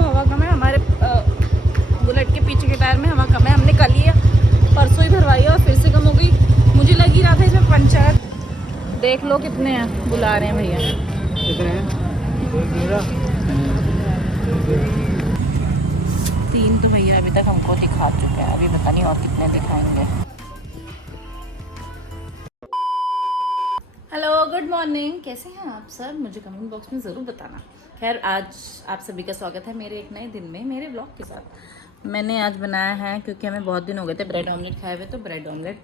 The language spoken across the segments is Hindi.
देखो हवा कम है हमारे बुलेट के पीछे के टायर में हवा कम है। हमने कल ही परसों ही भरवाई और फिर से कम हो गई। मुझे लग ही रहा था इसमें पंचर। देख लो कितने हैं, बुला रहे हैं भैया। कितने हैं? 3 तो भैया अभी तक हमको दिखा चुके हैं, अभी पता नहीं और कितने दिखाएंगे। हेलो गुड मॉर्निंग, कैसे हैं आप सब? मुझे कमेंट बॉक्स में ज़रूर बताना। खैर आज आप सभी का स्वागत है मेरे एक नए दिन में, मेरे ब्लॉग के साथ। मैंने आज बनाया है क्योंकि हमें बहुत दिन हो गए थे ब्रेड ऑमलेट खाए हुए, तो ब्रेड ऑमलेट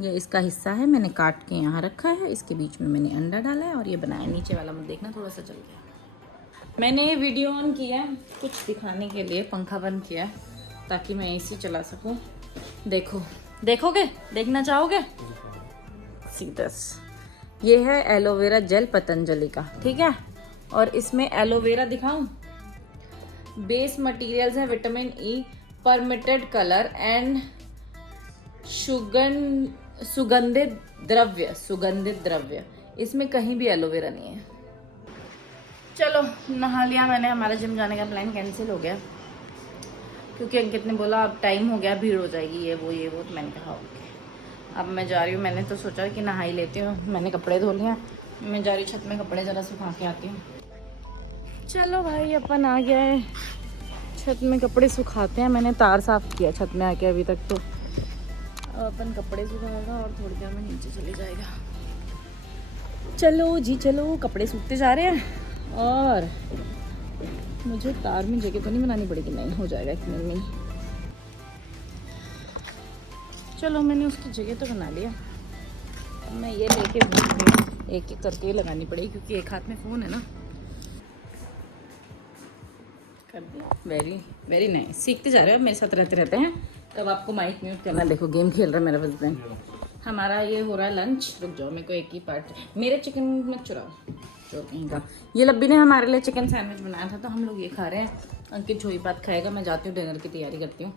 ये इसका हिस्सा है, मैंने काट के यहाँ रखा है। इसके बीच में मैंने अंडा डाला है और ये बनाया। नीचे वाला मत देखना, थोड़ा सा चल गया। मैंने वीडियो ऑन किया कुछ दिखाने के लिए, पंखा बंद किया ताकि मैं एसी चला सकूँ। देखो, देखोगे? देखना चाहोगे? सीधस ये है एलोवेरा जेल पतंजलि का, ठीक है। और इसमें एलोवेरा दिखाऊं, बेस मटेरियल्स है vitamin E, permitted colour and सुगंधित द्रव्य। इसमें कहीं भी एलोवेरा नहीं है। चलो नहा लिया मैंने, हमारा जिम जाने का प्लान कैंसिल हो गया क्योंकि अंकित ने बोला अब टाइम हो गया, भीड़ हो जाएगी, ये वो। तो मैंने कहा ओके, अब मैं जा रही हूँ। मैंने तो सोचा कि नहा ही लेती हूँ, मैंने कपड़े धो लिए। मैं जा रही हूँ छत में कपड़े ज़रा सुखा के आती हूँ। चलो भाई अपन आ गया है छत में, कपड़े सुखाते हैं। मैंने तार साफ़ किया छत में आके अभी तक, तो अब अपन कपड़े सुखाएगा और थोड़ी देर में नीचे चले जाएगा। चलो जी चलो, कपड़े सूखते जा रहे हैं और मुझे तार में जगह तो नहीं बनानी पड़ेगी, नहीं हो जाएगा एक मिनट में। चलो मैंने उसकी जगह तो बना लिया। अब मैं ये लेके एक एक करके लगानी पड़ेगी क्योंकि एक हाथ में फ़ोन है ना। कर दिया, वेरी वेरी नाइस। सीखते जा रहे हो, मेरे साथ रहते हैं। तब आपको माइक म्यूट करना। देखो गेम खेल रहा है मेरा हस्बैंड। हमारा ये हो रहा है लंच। रुक जाओ, मेरे को एक ही पार्ट, मेरे चिकन में चुराओ चोर कहीं का। ये लब्बी ने हमारे लिए चिकन सैंडविच बनाया था तो हम लोग ये खा रहे हैं। अंकित छोई बात खाएगा, मैं जाती हूँ डिनर की तैयारी करती हूँ।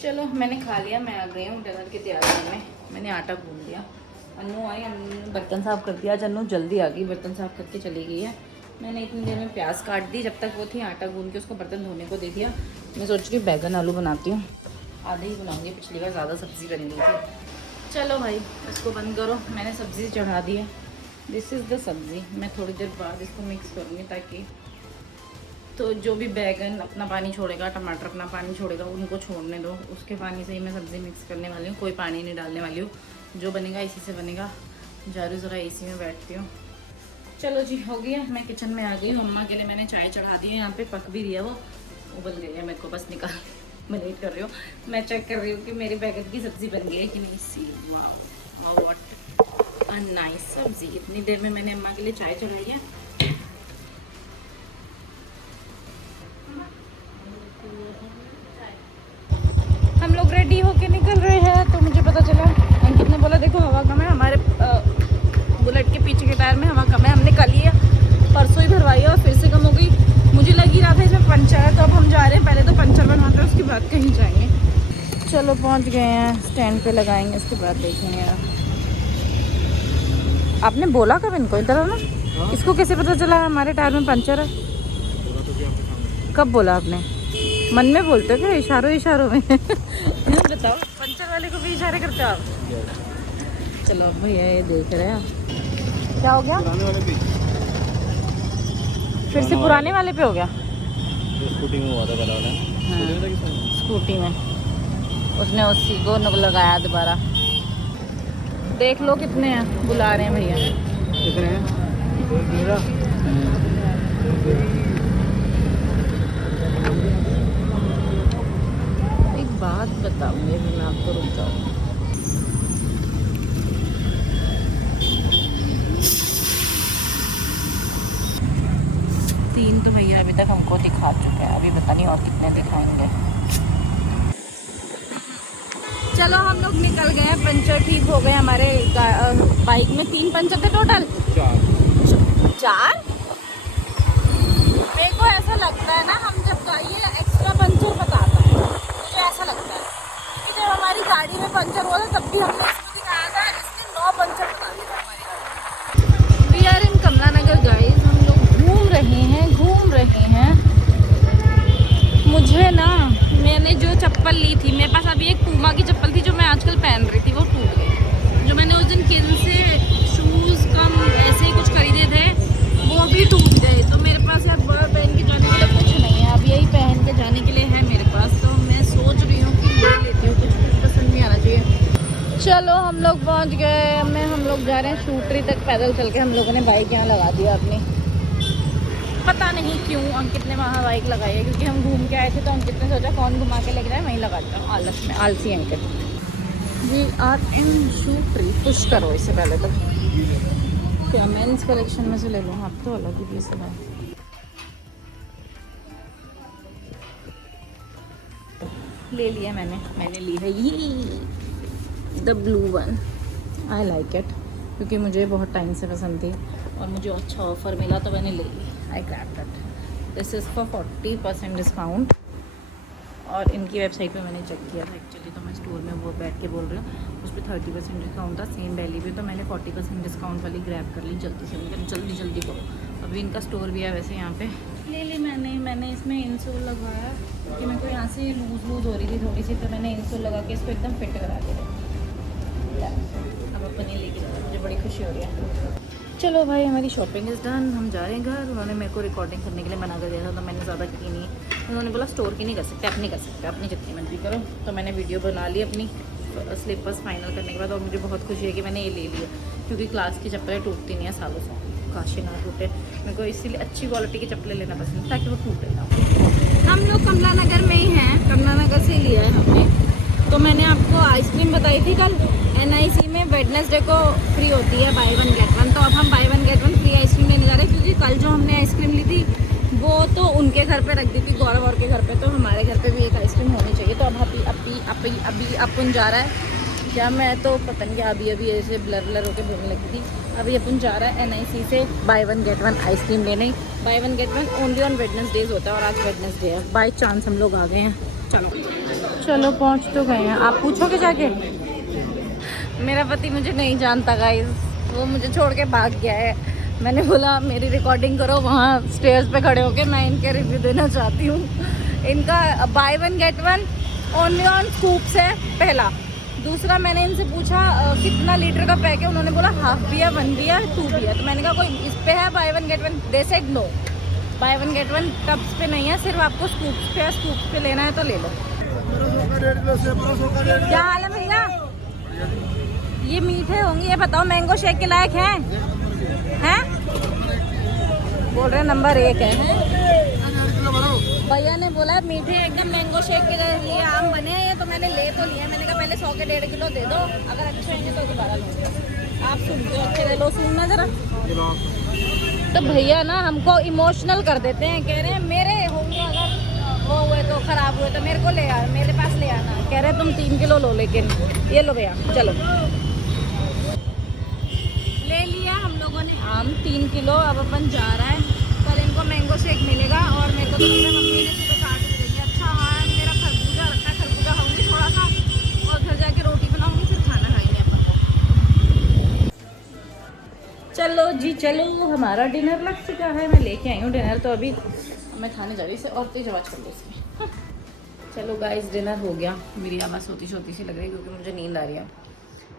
चलो मैंने खा लिया, मैं आ गई हूँ डिनर की तैयारी में। मैंने आटा गूंद दिया, अन्नू आई, अन्नू ने बर्तन साफ़ कर दिया। आज अन्नू जल्दी आ गई, बर्तन साफ़ करके चली गई है। मैंने इतनी देर में प्याज काट दी, जब तक वो थी आटा गूंद के उसको बर्तन धोने को दे दिया। मैं सोच रही बैगन आलू बनाती हूँ, आधे ही बनाऊँगी, पिछली बार ज़्यादा सब्ज़ी बन गई थी। चलो भाई इसको बंद करो, मैंने सब्ज़ी चढ़ा दी है। दिस इज़ द सब्ज़ी। मैं थोड़ी देर बाद इसको मिक्स करूँगी ताकि तो जो भी बैगन अपना पानी छोड़ेगा, टमाटर अपना पानी छोड़ेगा, उनको छोड़ने दो। उसके पानी से ही मैं सब्ज़ी मिक्स करने वाली हूँ, कोई पानी नहीं डालने वाली हूँ। जो बनेगा इसी से बनेगा। जा रही हूँ ज़रा एसी में बैठती हूँ। चलो जी हो गया, मैं किचन में आ गई हूँ। अम्मा के लिए मैंने चाय चढ़ा दी है, यहाँ पे पक भी दिया, वो उबल गई है। मेरे को बस निकाल, मैं वेट कर रही हूँ, मैं चेक कर रही हूँ कि मेरी बैगन की सब्ज़ी बन गई है कि नहीं। सी वाओ व्हाट अ नाइस सब्ज़ी। इतनी देर में मैंने अम्मा के लिए चाय चढ़ाई है। हम लोग रेडी होके निकल रहे हैं तो मुझे पता चला, अंकित ने बोला देखो हवा कम है हमारे बुलेट के पीछे के टायर में हवा कम है। हमने कल ही परसों ही भरवाई और फिर से कम हो गई। मुझे लग ही रहा था इसमें पंचर है, तो अब हम जा रहे हैं। पहले तो पंचर बनवाते हैं, उसके बाद कहीं जाएंगे। चलो पहुंच गए हैं, स्टैंड पे लगाएंगे, उसके बाद देखेंगे। आपने बोला कब इनको इधर ना? इसको कैसे पता चला हमारे टायर में पंचर है? कब बोला आपने? मन में बोलते हो क्या, इशारों में? बताओ, पंचर वाले को भी इशारे करते हो आप? चलो अब भैया ये देख रहे हैं क्या हो गया, फिर से पुराने वाले पे हो गया। स्कूटी में हुआ था पहले वाला। हाँ, स्कूटी में उसने उसी को लगाया दोबारा। देख लो कितने हैं, बुला रहे हैं भैया। कितने हैं? एक बात बताऊंगी मैं आपको, रुक जाऊँ। तीन तो भैया अभी तक हमको दिखा चुके हैं, अभी पता नहीं और कितने दिखाएंगे। चलो हम लोग निकल गए हैं, पंचर ठीक हो गए हमारे बाइक में। 3 पंचर थे टोटल। 4? मेरे को ऐसा लगता है ना, हम जब ये एक्स्ट्रा पंचर बताता है, मुझे ऐसा लगता है कि जब हमारी गाड़ी में पंचर हुआ था तब भी हमने इसको दिखाया था, इसने 9 पंचर बता दिया था हमारी गाड़ी। We are in Kamla Nagar guys, हम लोग घूम रहे हैं। अभी एक पूमा की चप्पल थी जो मैं आजकल पहन रही थी, वो टूट गई। जो मैंने उस दिन किन से शूज़ कम ऐसे ही कुछ खरीदे थे वो भी टूट गए। तो मेरे पास यार बाहर पहन के जाने के लिए कुछ नहीं है, अब यही पहन के जाने के लिए है मेरे पास। तो मैं सोच रही हूँ कि ले लेती हूँ, कुछ पसंद नहीं आना चाहिए। चलो हम लोग पहुँच गए। हम लोग जा रहे हैं शूटरी तक पैदल चल के। हम लोगों ने बाइक यहाँ लगा दिया अपनी, पता नहीं क्यों अंकित ने वहाँ बाइक लगाई है, क्योंकि हम घूम के आए थे तो अंकित ने सोचा कौन घुमा के लेके जाए, वहीं लगाता हूँ। आलस में आलसी Ankit. We are in shootery. Push करो इससे पहले तो क्या मेंस कलेक्शन में से ले लो। आप तो अलग ही पीस है। ले लिया मैंने ली है ये the blue one. I like it, क्योंकि मुझे बहुत टाइम से पसंद थी और मुझे अच्छा ऑफर मिला तो मैंने ले ली। I grab that. This is for 40% discount. और इनकी वेबसाइट पे मैंने चेक किया था एक्चुअली, तो मैं स्टोर में वो बैठ के बोल रही हूँ, उस पर 30% डिस्काउंट था सेम वैली पे। तो मैंने 40% डिस्काउंट वाली ग्रैब कर ली जल्दी से। मैंने जल्दी करो। अभी इनका स्टोर भी है वैसे यहाँ पे। ले ली मैंने इसमें इंसोल लगवाया, क्योंकि मेरे को यहाँ से लूज़ हो रही थी थोड़ी सी, तो मैंने इंसोल लगा के इसको एकदम फिट करा दिया। अब अपन ये लेके जाओ, मुझे बड़ी खुशी हो रही है। चलो भाई, हमारी शॉपिंग इज़ डन। हम जा रहे हैं घर। उन्होंने मेरे को रिकॉर्डिंग करने के लिए मना कर दिया था, तो मैंने ज़्यादा की नहीं। उन्होंने बोला स्टोर की नहीं कर सकते, आप नहीं कर सकते, अपनी जितनी मर्जी करो। तो मैंने वीडियो बना ली अपनी स्लीपर्स फाइनल करने के बाद। और मुझे बहुत खुशी है कि मैंने ये ले लिया, क्योंकि क्लास की चप्पलें टूटती नहीं है सालों से, काशी ना टूटे। मेरे को इसीलिए अच्छी क्वालिटी की चप्पलें लेना पसंद है, ताकि वो टूटे ना। हम लोग कमला नगर में ही हैं, कमला नगर से लिया है हमने। तो मैंने आपको आइसक्रीम बताई थी कल, NIC में वेडनेसडे को फ्री होती है बाय 1 गेट 1। तो अब हम बाय 1 गेट 1 फ्री आइसक्रीम लेने जा रहे हैं, क्योंकि कल जो हमने आइसक्रीम ली थी वो तो उनके घर पे रख दी थी, गौरव और के घर पे। तो हमारे घर पे भी एक आइसक्रीम होनी चाहिए। तो अब अभी अपन जा रहा है क्या, मैं तो पता नहीं क्या अभी ऐसे ब्लर होकर बोलने लगी थी। अभी अपन जा रहा है NIC से बाय 1 गेट 1 आइसक्रीम लेने। Buy 1 get 1 only on Wednesdays होता है, और आज वेडनेसडे है। बाई चांस हम लोग आ गए हैं। चलो पहुंच तो गए हैं। आप पूछोगे जाके? मेरा पति मुझे नहीं जानता गाइस, वो मुझे छोड़ के भाग गया है। मैंने बोला मेरी रिकॉर्डिंग करो वहाँ स्टेयर्स पे खड़े होके, मैं इनके रिव्यू देना चाहती हूँ। इनका buy 1 get 1 only on scoops है पहला। दूसरा मैंने इनसे पूछा कितना लीटर का पैक है, उन्होंने बोला हाफ भी है, 1 भी है, 2 भी है। तो मैंने कहा कोई इस पे है buy 1 get 1? They said no, buy 1 get 1 tubs पे नहीं है, सिर्फ आपको स्कूप्स पे है। स्कूप्स पे लेना है तो ले लो। क्या हाल है भैया? ये मीठे होंगे, ये बताओ मैंगो शेक के लायक हैं? बोल रहे नंबर 1 है। भैया ने बोला मीठे एकदम मैंगो शेक के लिए आम बने हैं, तो मैंने ले तो लिया। मैंने कहा पहले 100 के 1.5 किलो दे दो, अगर अच्छे होंगे तो दोबारा लूँगी। आप सुनते हो अच्छे दे लो, सुनना जरा। तो भैया ना हमको इमोशनल कर देते हैं, कह रहे हैं मेरे होंगे अगर वो हुए तो ख़राब हुए तो मेरे को ले आ, मेरे पास ले आना। कह रहे तुम 3 किलो लो, लेकिन ये लो भैया। चलो ले लिया हम लोगों ने आम 3 किलो। अब अपन जा रहा है, कल इनको मैंगो शेक मिलेगा। और मेरे को तो मम्मी ने सुबह काट के देंगे। अच्छा हाँ, मेरा खरबूजा रखा है, खरबूजा खाऊंगी थोड़ा सा, और घर जाके रोटी बनाऊंगी, फिर खाना खाएंगे अपन। चलो जी चलो, हमारा डिनर लग चुका है। मैं लेके आई हूँ डिनर, तो अभी मैं खाने जा रही हूँ इसे, और तेज आवाज़ कर लो इसमें। चलो गाइस, डिनर हो गया। मेरी आवाज़ सोती सी लग रही है, क्योंकि मुझे नींद आ रही है।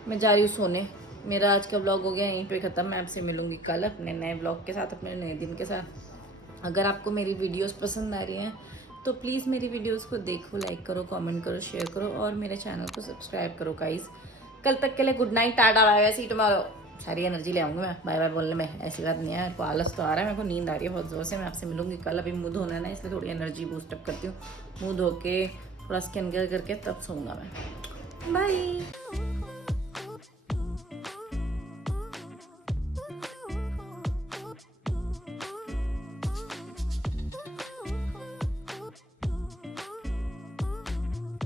मैं जा रही हूँ सोने। मेरा आज का व्लॉग हो गया यहीं पे ख़त्म। मैं आपसे मिलूँगी कल अपने नए व्लॉग के साथ, अपने नए दिन के साथ। अगर आपको मेरी वीडियोस पसंद आ रही हैं तो प्लीज़ मेरी वीडियोस को देखो, लाइक करो, कमेंट करो, शेयर करो, और मेरे चैनल को सब्सक्राइब करो गाइस। कल तक के लिए good night, tata, bye bye, see tomorrow. सारी एनर्जी ले आऊँगी मैं बाय बाय बोलने में, ऐसी बात नहीं है। मेरे को आलस तो आ रहा है, मेरे को नींद आ रही है बहुत ज़ोर से। मैं आपसे मिलूँगी कल। अभी मुँह धोना है ना, इसलिए थोड़ी एनर्जी बूस्टअप करती हूँ। मुँह धो के थोड़ा स्किन केयर करके तब सोऊंगा मैं। बाय।